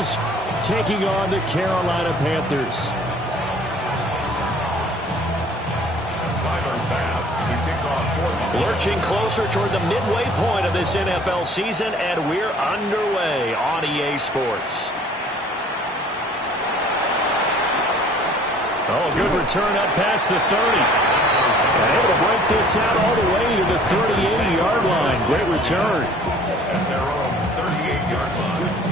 Bills taking on the Carolina Panthers. Lurching closer toward the midway point of this NFL season, and we're underway on EA Sports. Oh, good return up past the 30. And able to break this out all the way to the 38-yard line. Great return. At their own 38-yard line.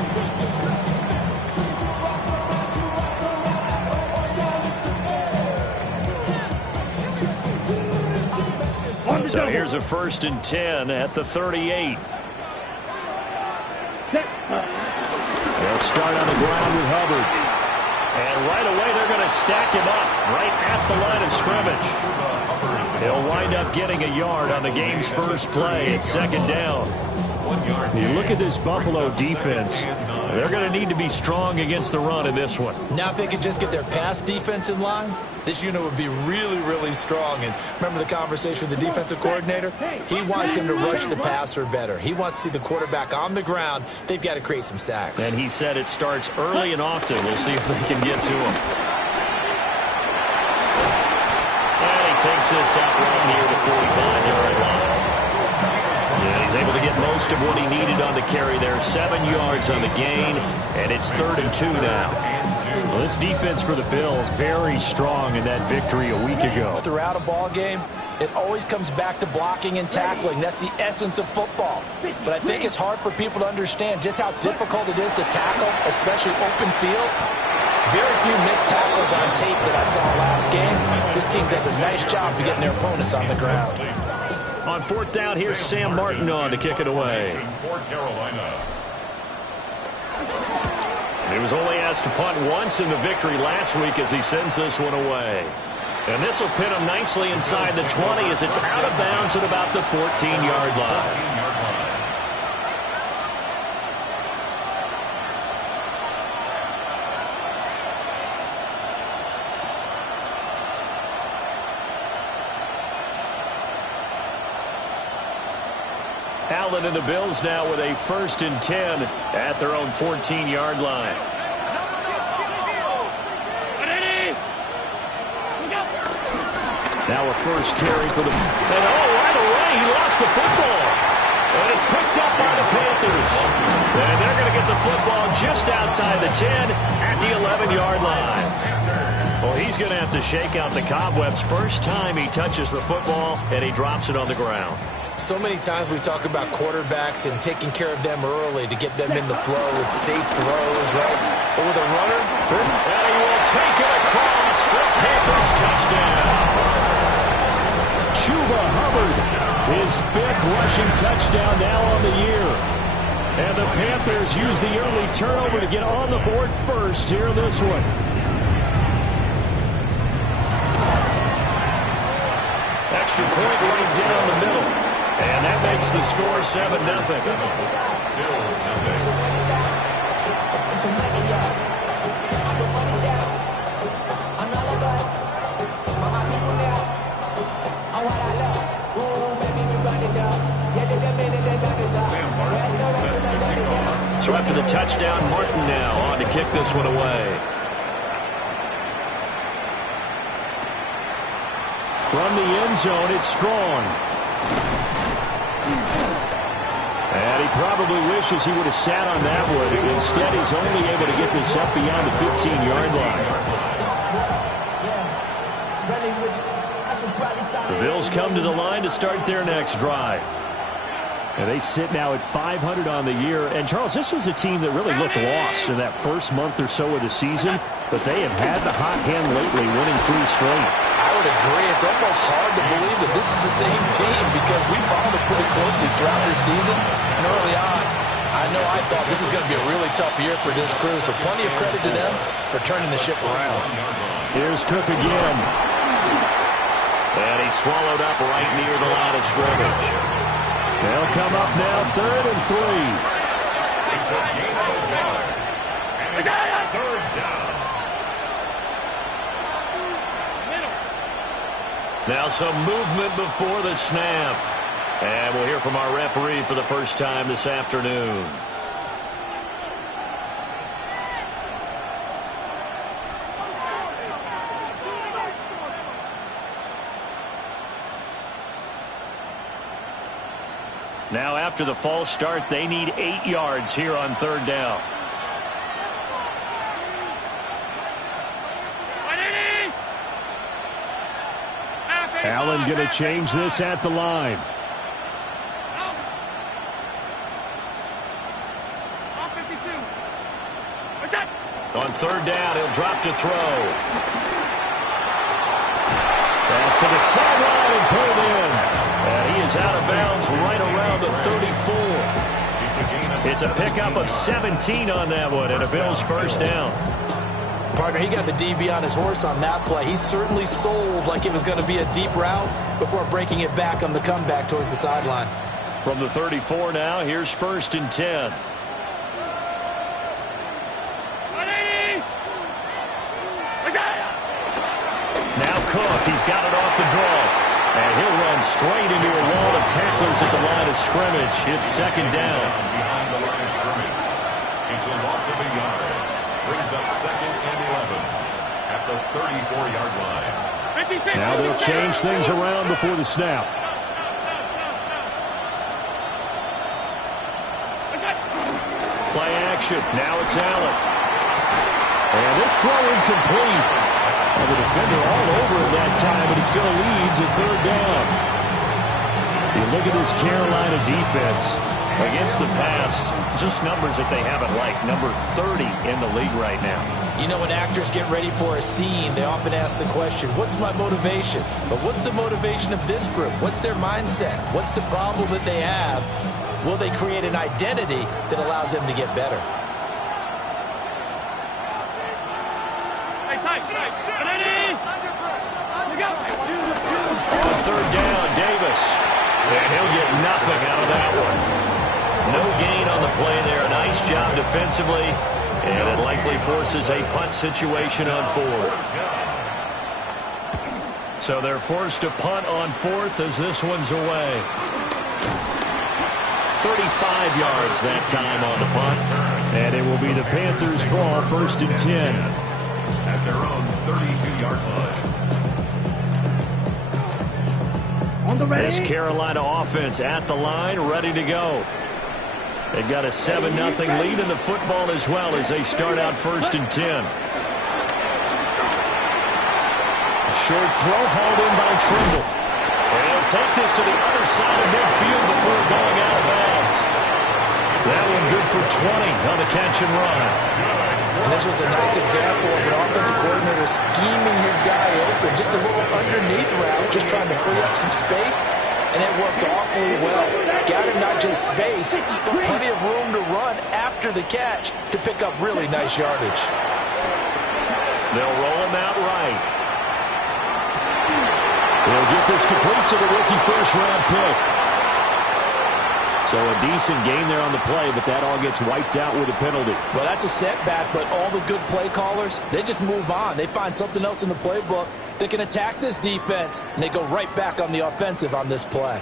So here's a 1st and 10 at the 38. They'll start on the ground with Hubbard. And right away, they're going to stack him up right at the line of scrimmage. He'll wind up getting a yard on the game's first play at 2nd down. You look at this Buffalo defense. They're going to need to be strong against the run in this one. Now, if they could just get their pass defense in line, this unit would be really, really strong. And remember the conversation with the defensive coordinator? He wants him to rush the passer better. He wants to see the quarterback on the ground. They've got to create some sacks. And he said it starts early and often. We'll see if they can get to him. And he takes this up right near the 45-yard line. Yeah, he's able to get most of what he needed on the carry there. 7 yards on the gain, and it's 3rd and 2 now. Well, this defense for the Bills, very strong in that victory a week ago. Throughout a ball game, it always comes back to blocking and tackling. That's the essence of football. But I think it's hard for people to understand just how difficult it is to tackle, especially open field. Very few missed tackles on tape that I saw last game. This team does a nice job of getting their opponents on the ground. On 4th down, here's Sam Martin on to kick it away. He was only asked to punt once in the victory last week as he sends this one away. And this will pin him nicely inside the 20 as it's out of bounds at about the 14-yard line. Allen and the Bills now with a 1st and 10 at their own 14-yard line. Now a first carry for the... And right away, he lost the football. And it's picked up by the Panthers. And they're going to get the football just outside the 10 at the 11-yard line. Well, he's going to have to shake out the cobwebs. First time he touches the football, and he drops it on the ground. So many times we talk about quarterbacks and taking care of them early to get them in the flow with safe throws, right? But with a runner, and he will take it across the Panthers touchdown. Chuba Hubbard, his 5th rushing touchdown now on the year. And the Panthers use the early turnover to get on the board first here in this one. Extra point right down the middle. And that makes the score 7-0. So after the touchdown, Martin now on to kick this one away. From the end zone, it's Strong. And he probably wishes he would have sat on that one. Instead, he's only able to get this up beyond the 15-yard line. The Bills come to the line to start their next drive. And they sit now at 500 on the year. And, Charles, this was a team that really looked lost in that first month or so of the season. But they have had the hot hand lately, winning 3 straight. I would agree. It's almost hard to believe that this is the same team because we followed it pretty closely throughout this season. And early on, I thought this is going to be a really tough year for this crew. So plenty of credit to them for turning the ship around. Here's Cook again. And he's swallowed up right near the line of scrimmage. They'll come up now 3rd and 3. Now some movement before the snap. And we'll hear from our referee for the first time this afternoon. Now after the false start, they need 8 yards here on third down. Allen going to change this at the line. On third down, he'll drop to throw. Pass to the sideline and pulled in. And he is out of bounds right around the 34. It's a pickup of 17 on that one and a Bills first down. Partner, he got the DB on his horse on that play. He certainly sold like it was going to be a deep route before breaking it back on the comeback towards the sideline. From the 34 now, here's 1st and 10. Now Cook, he's got it off the draw. And he'll run straight into a wall of tacklers at the line of scrimmage. It's 2nd down. Behind the line of scrimmage. It's a loss of a yard. Brings up 2nd and 11 at the 34-yard line. Now they'll change things around before the snap. Play action. Now it's Allen. And this throw incomplete. Well, the defender all over it that time, but it's going to lead to third down. You look at this Carolina defense. Against the pass, just numbers that they haven't liked. Number 30 in the league right now. You know, when actors get ready for a scene, they often ask the question, what's my motivation? But what's the motivation of this group? What's their mindset? What's the problem that they have? Will they create an identity that allows them to get better? On third down, Davis. And he'll get nothing out of that one. No gain on the play there. A nice job defensively. And it likely forces a punt situation on 4th. So they're forced to punt on 4th as this one's away. 35 yards that time on the punt. And it will be the Panthers' ball, 1st and 10. At their own 32-yard line. This Carolina offense at the line, ready to go. They've got a 7-0 lead in the football as well as they start out 1st and 10. A short throw hauled in by Trimble. And he'll take this to the other side of midfield before going out of bounds. That one good for 20 on the catch and run. And this was a nice example of an offensive coordinator scheming his guy open. Just a little underneath route, just trying to free up some space. And it worked awfully well. Got him not just space, but plenty of room to run after the catch to pick up really nice yardage. They'll roll him out right. They'll get this complete to the rookie first-round pick. So a decent gain there on the play, but that all gets wiped out with a penalty. Well, that's a setback, but all the good play callers, they just move on. They find something else in the playbook that can attack this defense, and they go right back on the offensive on this play.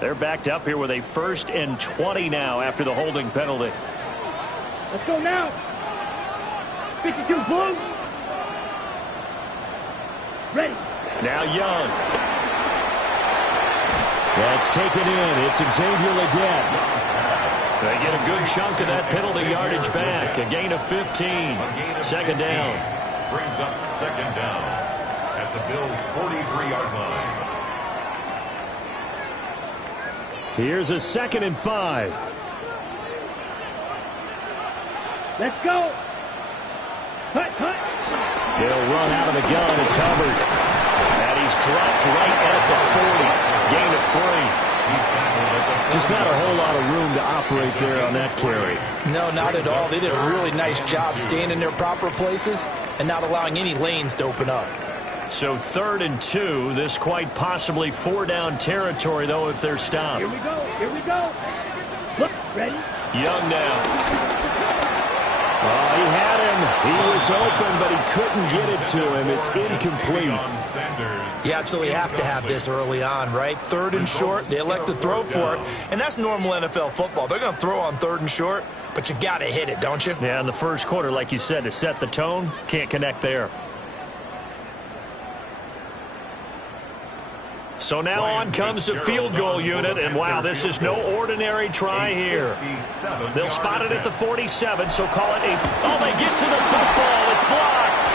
They're backed up here with a 1st and 20 now after the holding penalty. Let's go now. 52 Bulls. Ready. Now Young. That's taken in. It's Xavier Legette. They get a good chunk of that penalty yardage back. A gain of 15. 2nd down. Brings up 2nd down at the Bills' 43-yard line. Here's a 2nd and 5. Let's go. Cut. They'll run out of the gun. It's Hubbard. And he's dropped right at the 40. Gain of 3. Just not a whole lot of room to operate there on that carry. No, not at all. They did a really nice job staying in their proper places and not allowing any lanes to open up. So 3rd and 2. This quite possibly 4-down territory, though, if they're stopped. Here we go. Look, ready. Young now. Oh, he had him. He was open, but he couldn't get it to him. It's incomplete. You absolutely have to have this early on, right? 3rd and short, they elect to throw for it, and that's normal NFL football. They're going to throw on 3rd and short, but you've got to hit it, don't you? Yeah, in the first quarter, like you said, to set the tone, can't connect there. So now on comes the field goal unit, and wow, this is no ordinary try here. They'll spot it at the 47, so call it a... Oh, they get to the football. It's blocked.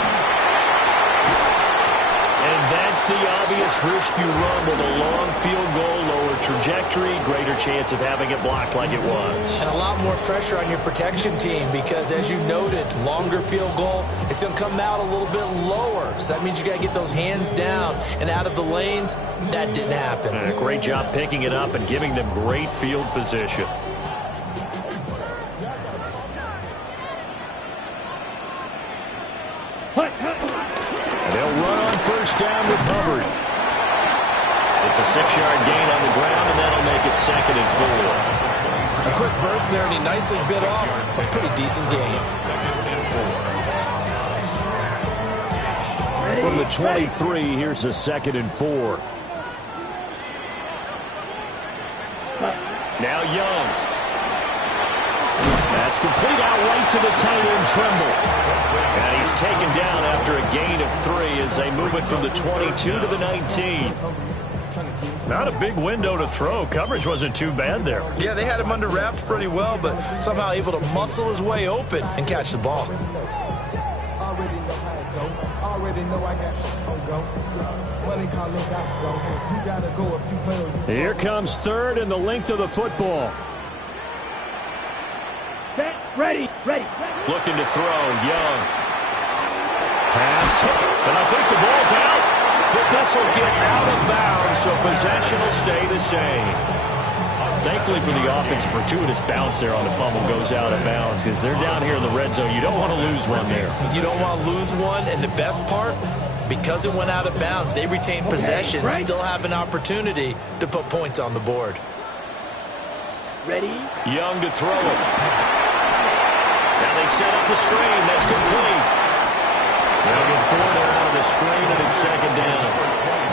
And that's the obvious risk you run with a long field goal, lower trajectory, greater chance of having it blocked like it was. And a lot more pressure on your protection team because, as you noted, longer field goal, it's going to come out a little bit lower. So that means you got to get those hands down and out of the lanes. That didn't happen. And a great job picking it up and giving them great field position. They'll run on first down with Hubbard. It's a 6-yard gain on the ground, and that'll make it 2nd and 4. A quick burst there, and he nicely bit off a pretty decent gain. From the 23, here's a 2nd and 4. Now Young. That's complete out right to the tight end, Tremble. And he's taken down after a gain of 3 as they move it from the 22 to the 19. Not a big window to throw. Coverage wasn't too bad there. Yeah, they had him under wraps pretty well, but somehow able to muscle his way open and catch the ball. Here comes 3rd and the length of the football. Set, ready. Looking to throw, Young. Pass And I think the ball's out. But this will get out of bounds, so possession will stay the same. Thankfully for the offense, a fortuitous bounce there on the fumble goes out of bounds because they're down here in the red zone. You don't want to lose one there. You don't want to lose one, and the best part, because it went out of bounds, they retain possession, still have an opportunity to put points on the board. Ready. Young to throw it. Now they set up the screen. That's complete. They'll get 4 there out of the screen, and it's 2nd down.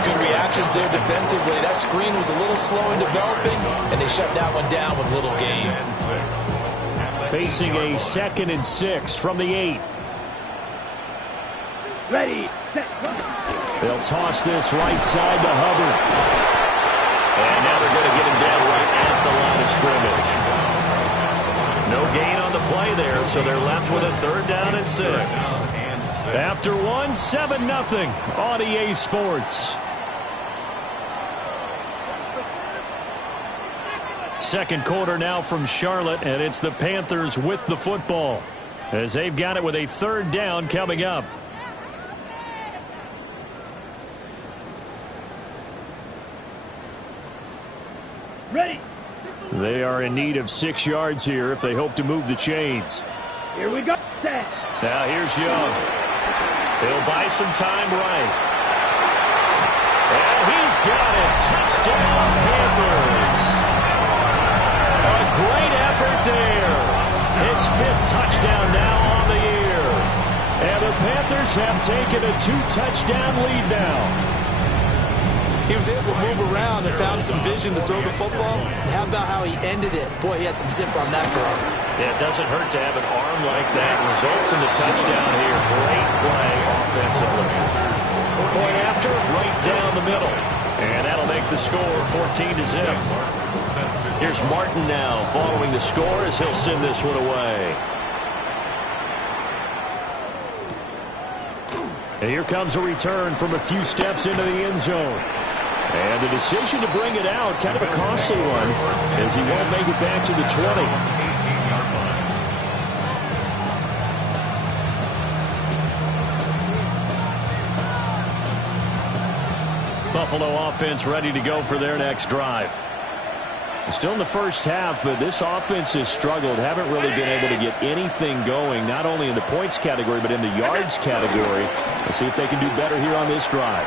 Good reactions there defensively. That screen was a little slow in developing, and they shut that one down with little gain. Facing a 2nd and 6 from the 8. Ready. Set. They'll toss this right side to Hubbard. And now they're going to get him down right at the line of scrimmage. No gain on the play there, so they're left with a 3rd down and 6. After 1, 7-0 on EA Sports. Second quarter now from Charlotte, and it's the Panthers with the football as they've got it with a 3rd down coming up. Ready. They are in need of 6 yards here if they hope to move the chains. Here we go. Set. Now here's Young. He'll buy some time right. And he's got it. Touchdown, Panthers. A great effort there. His 5th touchdown now on the year. And the Panthers have taken a 2-touchdown lead now. He was able to move around and found some vision to throw the football. And how about how he ended it? Boy, he had some zip on that throw. Yeah, it doesn't hurt to have an arm like that. Results in the touchdown here. Great play offensively. Point after, right down the middle. And that'll make the score 14-0. Here's Martin now following the score as he'll send this one away. And here comes a return from a few steps into the end zone. And the decision to bring it out, kind of a costly one, as he won't make it back to the 20. Buffalo offense ready to go for their next drive. Still in the first half, but this offense has struggled. Haven't really been able to get anything going, not only in the points category, but in the yards category. Let's see if they can do better here on this drive.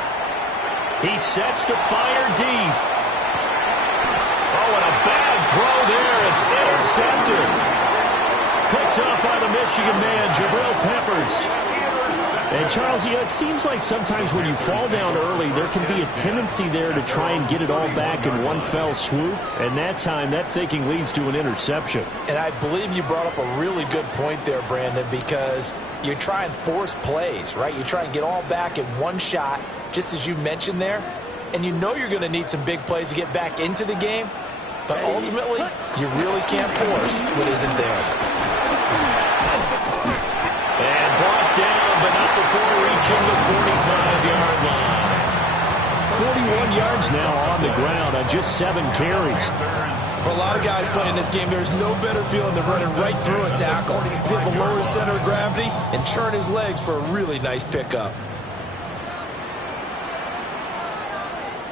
He sets to fire deep. Oh, and a bad throw there. It's intercepted. picked up by the Michigan man, Jabril Peppers. And, Charles, you know, it seems like sometimes when you fall down early, there can be a tendency there to try and get it all back in one fell swoop. And that time, that thinking leads to an interception. And I believe you brought up a really good point there, Brandon, because you try and force plays, right? You try and get all back in one shot, just as you mentioned there. And you know you're going to need some big plays to get back into the game. But ultimately, you really can't force what isn't there. And brought down, but not before reaching the 45-yard line. 41 yards now on the ground on just 7 carries. For a lot of guys playing this game, there's no better feeling than running right through a tackle. He's able to lower his center of gravity and churn his legs for a really nice pickup.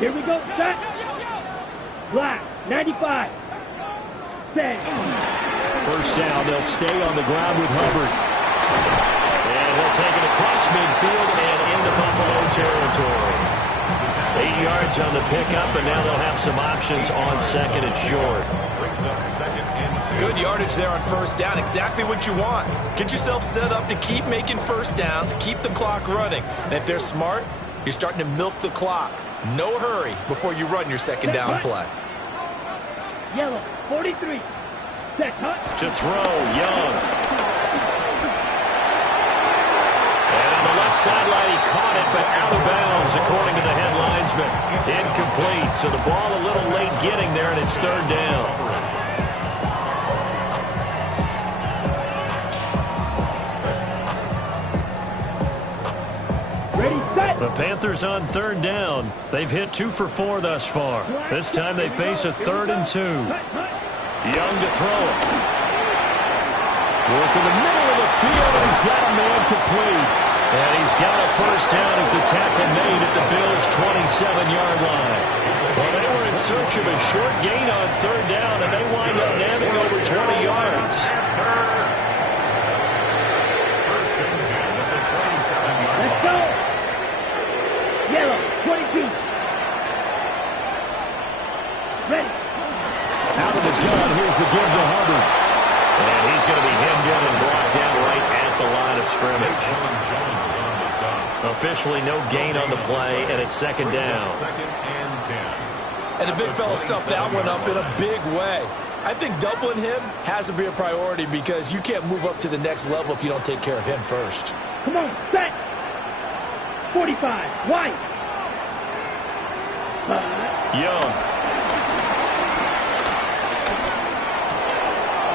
Here we go, set. Black, 95. Set. First down, they'll stay on the ground with Hubbard. And he'll take it across midfield and into Buffalo territory. 8 yards on the pickup, and now they'll have some options on second and short. Good yardage there on first down. Exactly what you want. Get yourself set up to keep making first downs, keep the clock running. And if they're smart, you're starting to milk the clock. No hurry before you run your second down play. Yellow, 43. Set, hut. To throw, Young. And on the left sideline, he caught it, but out of bounds, according to the head linesman. Incomplete, so the ball a little late getting there, and it's third down. The Panthers on third down. They've hit 2 for 4 thus far. This time they face a 3rd and 2. Young to throw it. Work in the middle of the field, and he's got a man complete. And he's got a first down as the tackle made at the Bills' 27-yard line. Well, they were in search of a short gain on third down, and they wind up nabbing over 20 yards. Let's go. Yellow, 22. Ready. Out of the gun, here's the give to Hubbard. And he's going to be hemmed in and brought down right at the line of scrimmage. Officially no gain on the play, and it's second down. And the big fella stuffed that one up in a big way. I think doubling him has to be a priority because you can't move up to the next level if you don't take care of him first. Come on, set. 45, White. Young.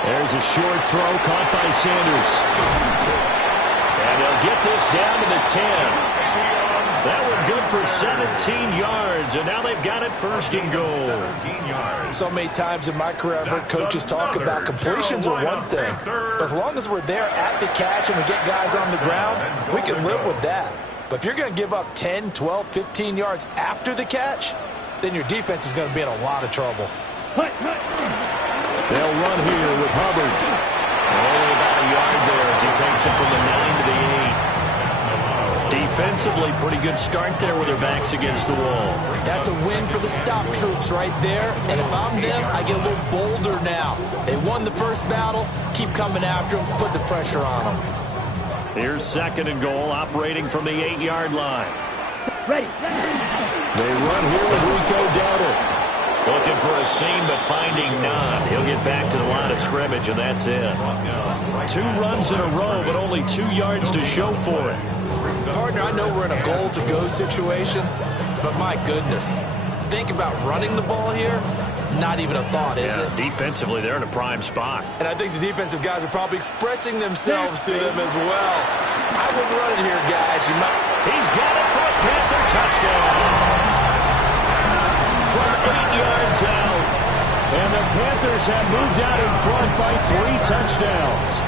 There's a short throw caught by Sanders. And they'll get this down to the 10. That one good for 17 yards, and now they've got it first and goal. 17 yards. So many times in my career, I've heard coaches talk about completions are one thing. But as long as we're there at the catch and we get guys on the ground, we can live with that. But if you're going to give up 10, 12, 15 yards after the catch, then your defense is going to be in a lot of trouble. Hut, hut. They'll run here with Hubbard. Only about a yard there as he takes it from the 9 to the 8. Defensively, pretty good start there with their backs against the wall. That's a win for the stop troops right there. And if I'm them, I get a little bolder now. They won the first battle. Keep coming after them. Put the pressure on them. Here's second and goal, operating from the 8-yard line. Ready. They run here with Rico Dowdle. Looking for a seam, but finding none. He'll get back to the line of scrimmage, and that's it. 2 runs in a row, but only 2 yards to show for it. Partner, I know we're in a goal-to-go situation, but my goodness, think about running the ball here. Not even a thought, is it? Defensively, they're in a prime spot. And I think the defensive guys are probably expressing themselves to them as well. I wouldn't run it here, guys. You might. He's got it for a Panther touchdown. From 8 yards out. And the Panthers have moved out in front by 3 touchdowns.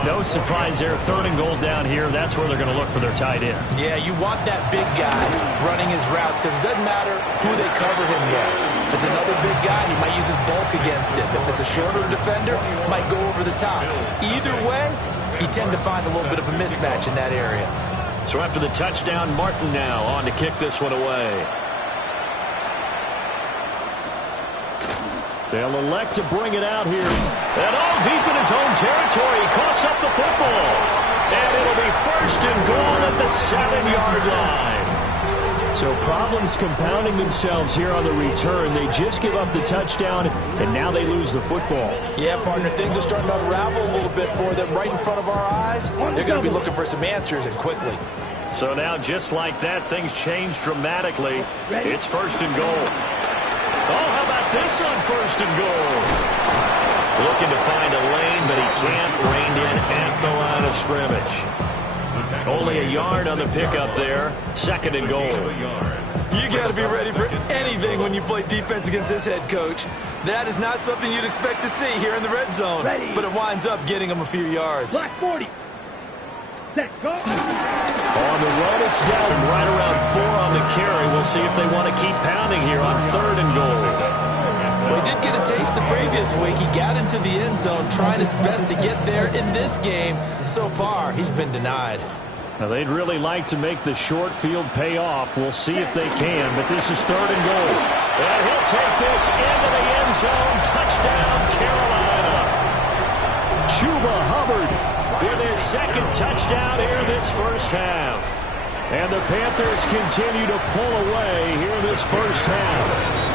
No surprise there. 3rd and goal down here. That's where they're going to look for their tight end. Yeah, you want that big guy running his routes because it doesn't matter who they cover him with. If it's another big guy, he might use his bulk against him. If it's a shorter defender, might go over the top. Either way, you tend to find a little bit of a mismatch in that area. So after the touchdown, Martin now on to kick this one away. They'll elect to bring it out here. And all deep in his own territory. He coughs up the football. And it'll be 1st and goal at the 7-yard line. So problems compounding themselves here on the return. They just give up the touchdown, and now they lose the football. Yeah, partner, things are starting to unravel a little bit for them right in front of our eyes. They're going to be looking for some answers, and quickly. So now, just like that, things change dramatically. It's 1st and goal. Oh, how about this on 1st and goal? Looking to find a lane, but he can't. Reined in at the line of scrimmage. Only a yard on the pickup there. 2nd and goal. You got to be ready for anything when you play defense against this head coach. That is not something you'd expect to see here in the red zone. But it winds up getting him a few yards. Black 40. Set, go. On the run, it's down and right around 4 on the carry. We'll see if they want to keep pounding here on 3rd and goal. Well, he did get a taste the previous week. He got into the end zone trying his best to get there in this game. So far, he's been denied. Now, they'd really like to make the short field pay off. We'll see if they can, but this is 3rd and goal. And he'll take this into the end zone. Touchdown, Carolina. Chuba Hubbard with his 2nd touchdown here in this first half. And the Panthers continue to pull away here in this first half.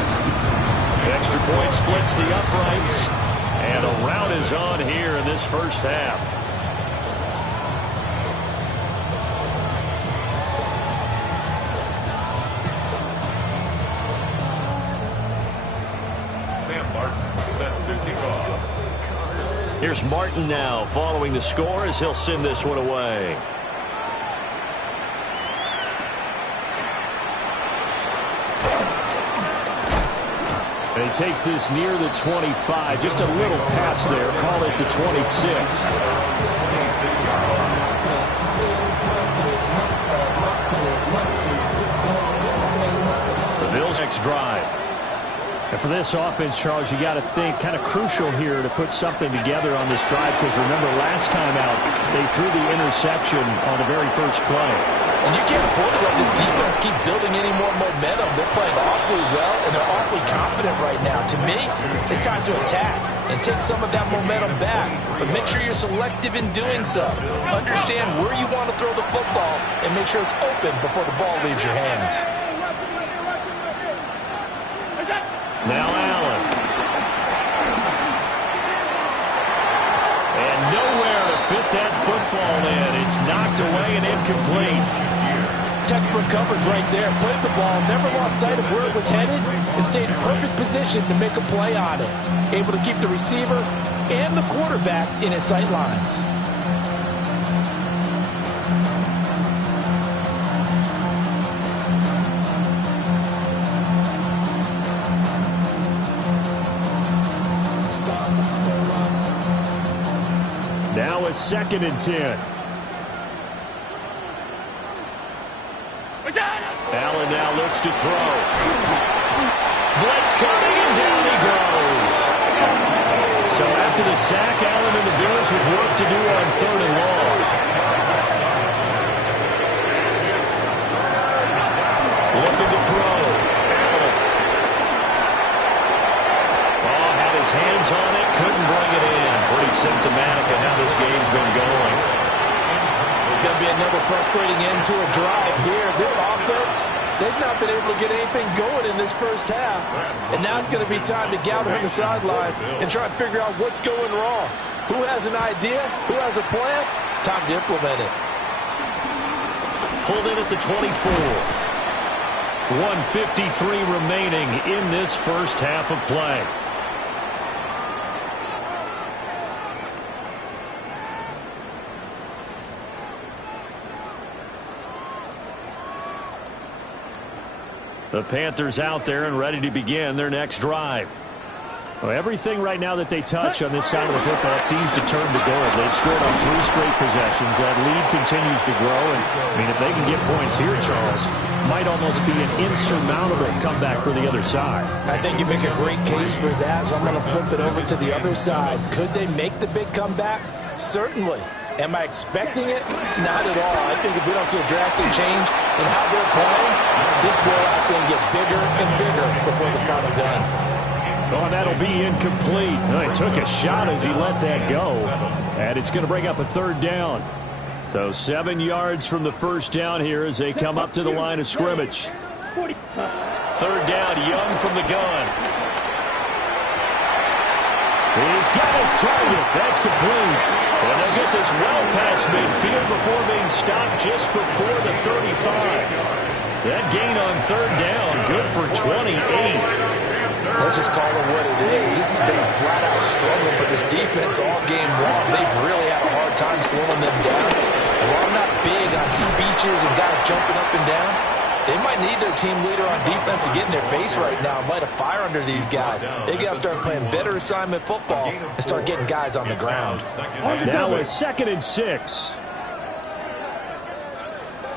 Extra point splits the uprights, and a rout is on here in this first half. Sam Martin set to kick off. Here's Martin now following the score as he'll send this one away. And he takes this near the 25. Just a little pass there. Call it the 26. The Bills' next drive. And for this offense, Charles, you got to think kind of crucial here to put something together on this drive, because remember last time out they threw the interception on the very first play. And you can't afford to let this defense keep building any more momentum. They're playing awfully well, and they're awfully confident right now. To me, it's time to attack and take some of that momentum back. But make sure you're selective in doing so. Understand where you want to throw the football and make sure it's open before the ball leaves your hands. Now Allen. And nowhere to fit that football in. It's knocked away and incomplete. Textbook coverage right there. Played the ball, never lost sight of where it was headed, and stayed in perfect position to make a play on it. Able to keep the receiver and the quarterback in his sight lines. Now it's 2nd and 10. Allen now looks to throw. Blitz coming, and down he goes. So after the sack, Allen and the Bills with work to do on 3rd and long. Looking to throw. Allen. Oh, had his hands on it, couldn't bring it in. Pretty symptomatic of how this game's been going. It's going to be another frustrating end to a drive here. This offense, they've not been able to get anything going in this first half. And now it's going to be time to gather on the sidelines and try and figure out what's going wrong. Who has an idea? Who has a plan? Time to implement it. Pulled in at the 24. 1:53 remaining in this first half of play. The Panthers out there and ready to begin their next drive. Well, everything right now that they touch on this side of the football seems to turn to gold. They've scored on 3 straight possessions. That lead continues to grow. And, I mean, if they can get points here, Charles, might almost be an insurmountable comeback for the other side. I think you make a great case for that, so I'm going to flip it over to the other side. Could they make the big comeback? Certainly. Am I expecting it? Not at all. I think if we don't see a drastic change in how they're playing, this blowout's going to get bigger and bigger before the final gun. Oh, and that'll be incomplete. He took a shot as he let that go. And it's going to bring up a third down. So 7 yards from the first down here as they come up to the line of scrimmage. Third down, Young from the gun. He's got his target. That's complete. And they'll get this well past midfield before being stopped just before the 35. That gain on third down, good for 28. Let's just call it what it is. This has been a flat-out struggle for this defense all game long. They've really had a hard time slowing them down. And while I'm not big on speeches and guys jumping up and down, they might need their team leader on defense to get in their face right now and light a fire under these guys. They got to start playing better assignment football and start getting guys on the ground. Now it's 2nd and 6.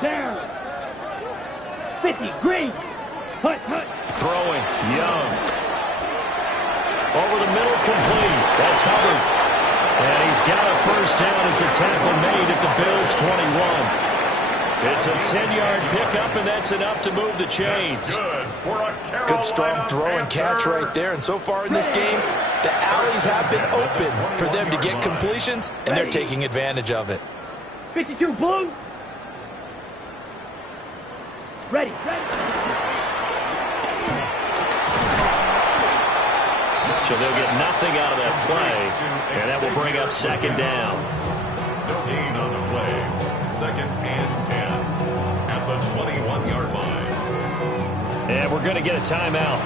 Down. 50, green. Hut, hut. Throwing, Young. Over the middle, complete. That's Hubbard. And he's got a first down as a tackle made at the Bills' 21. It's a 10-yard pickup, and that's enough to move the chains. Good strong throw and catch right there. And so far in this game, the alleys have been open for them to get completions, and they're taking advantage of it. 52, blue. Ready, ready. So they'll get nothing out of that play, and that will bring up second down. No gain on the play. 2nd and 10 at the 21-yard line. And we're going to get a timeout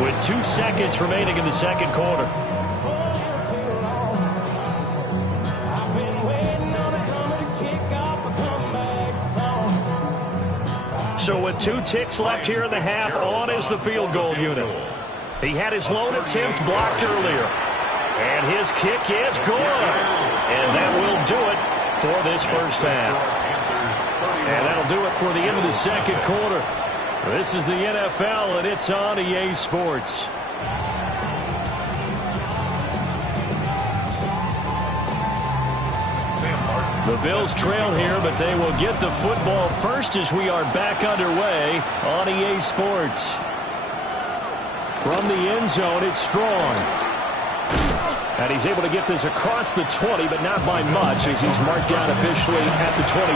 with 2 seconds remaining in the second quarter. So with 2 ticks left here in the half, on is the field goal unit. He had his lone attempt blocked earlier. And his kick is good. And that will do it for this first half. And that'll do it for the end of the second quarter. This is the NFL, and it's on EA Sports. The Bills trail here, but they will get the football first as we are back underway on EA Sports. From the end zone, it's Strong. And he's able to get this across the 20, but not by much as he's marked down officially at the 21.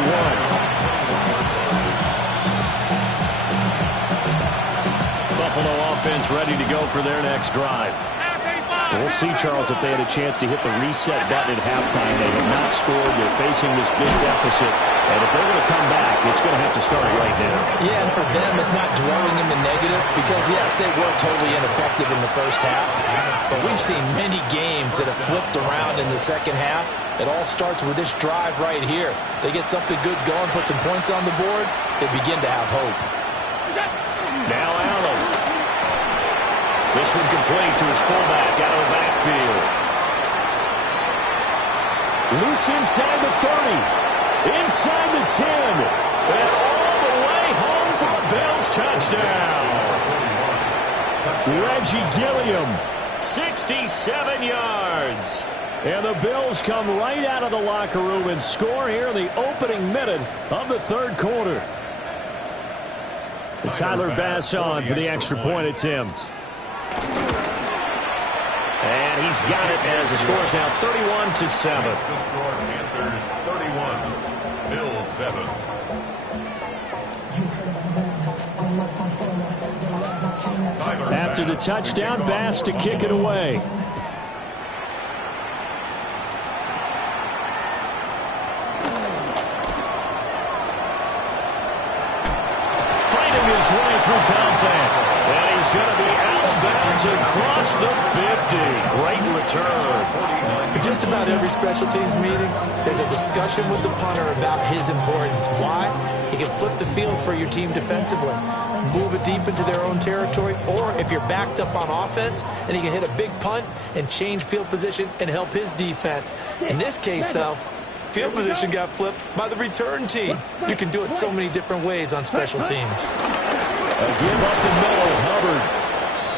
Buffalo offense ready to go for their next drive. We'll see, Charles, if they had a chance to hit the reset button at halftime. They have not scored. They're facing this big deficit. And if they're going to come back, it's going to have to start right now. Yeah, and for them, it's not dwelling in the negative because, yes, they were totally ineffective in the first half. But we've seen many games that have flipped around in the second half. It all starts with this drive right here. They get something good going, put some points on the board, they begin to have hope. Now Allen. This one complete to his fullback out of the backfield. Loose inside the 30. Inside the 10. And all the way home for a Bills touchdown. Reggie Gilliam, 67 yards. And the Bills come right out of the locker room and score here in the opening minute of the third quarter. Tyler Bass on for the extra point attempt. And he's got it as the score is now 31-7. The score, Panthers 31, Bills 7. After the touchdown, Bass to kick it away. Fighting his way through contact. And he's going to be out of bounds across the 50. Great return. Just about every special teams meeting, there's a discussion with the punter about his importance. Why? He can flip the field for your team defensively, move it deep into their own territory, or if you're backed up on offense, and he can hit a big punt and change field position and help his defense. In this case, though, field position got flipped by the return team. You can do it so many different ways on special teams. A give up the middle, Hubbard.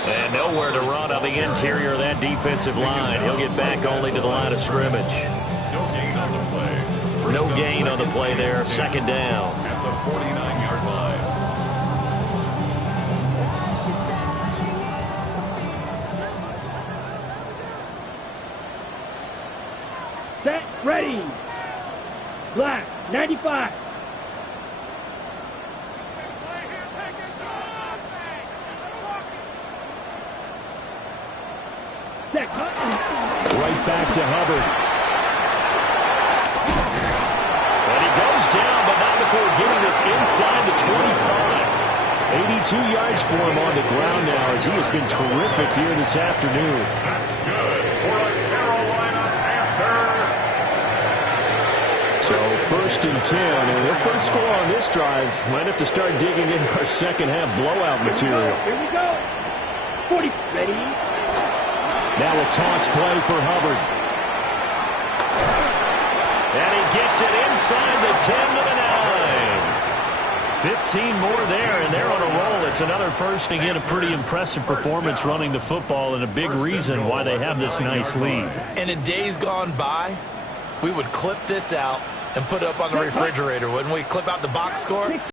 And nowhere to run on the interior of that defensive line. He'll get back only to the line of scrimmage. No gain on the play. No gain on the play there. Second down. At the 49-yard line. 95. Set, cut. Right back to Hubbard. And he goes down, but not before getting this inside the 25. 82 yards for him on the ground now as he has been terrific here this afternoon. That's good for a Carolina Panther. So 1st and 10, and their first score on this drive might have to start digging in our second half blowout material. Here we go. 40. Ready. Now a toss play for Hubbard. And he gets it inside the 10 to the 9. 15 more there, and they're on a roll. It's another first. Again, a pretty impressive performance running the football, and a big reason why they have this nice lead. And in days gone by, we would clip this out and put it up on the refrigerator, wouldn't we? Clip out the box score.